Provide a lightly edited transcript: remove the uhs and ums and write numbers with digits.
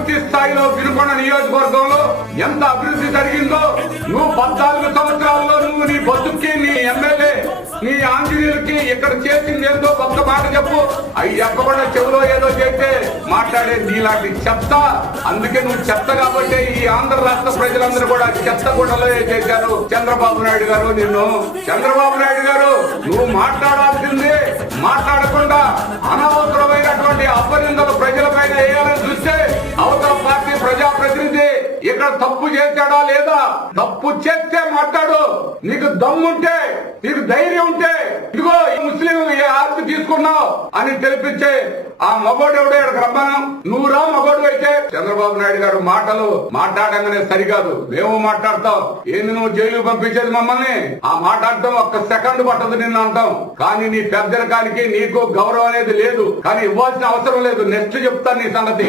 పూర్తి స్థాయిలో వినుకొండ నియోజకవర్గంలో ఎంత అభివృద్ధి జరిగిందో నువ్వు 14 సంవత్సరాల్లో నువ్వు నీ బతుక్కి నీ ఎమ్మెల్యే నీ ఆంజనేయులకి ఇక్కడ చేసింది ఏందో ఒక్క మాట చెప్పు. అవి చెప్పకుండా చెవులో ఏదో చేస్తే మాట్లాడే నీలాంటి చెత్త. అందుకే నువ్వు చెత్త కాబట్టి ఈ ఆంధ్ర రాష్ట్ర ప్రజలందరూ కూడా చెత్త గుడ్డలో చేశారు చంద్రబాబు నాయుడు గారు నిన్ను. చంద్రబాబు నాయుడు గారు నువ్వు మాట్లాడాల్సిందే మాట్లాడకుండా అనవసరమైనటువంటి అపనిందలు ప్రజలపైన వేయాలని చూస్తే అవతల పార్టీ ప్రజాప్రతినిధి ఇక్కడ తప్పు చేశాడా లేదా? తప్పు చేస్తే మాట్లాడు. నీకు దమ్ముంటే నీకు ధైర్యం ఉంటే ఇదిగో ఈ ముస్లిం ఏ ఆస్తి తీసుకున్నావు అని తెలిపించే ఆ మగోడు ఎవడో ఇక్కడికి రమ్మను. నువ్వు రా మగోడు అయితే. చంద్రబాబు నాయుడు గారు మాటలు మాట్లాడంగానే సరికాదు, మేము మాట్లాడతాం. ఏంది నువ్వు జైలు పంపించేది మమ్మల్ని? ఆ మాట్లాడటం ఒక్క సెకండ్ పట్టదు నిన్ను అంటాం. కానీ నీ పెద్దరికానికి నీకు గౌరవం అనేది లేదు, కానీ ఇవ్వాల్సిన అవసరం లేదు. నెక్స్ట్ చెప్తాను నీ సంగతి.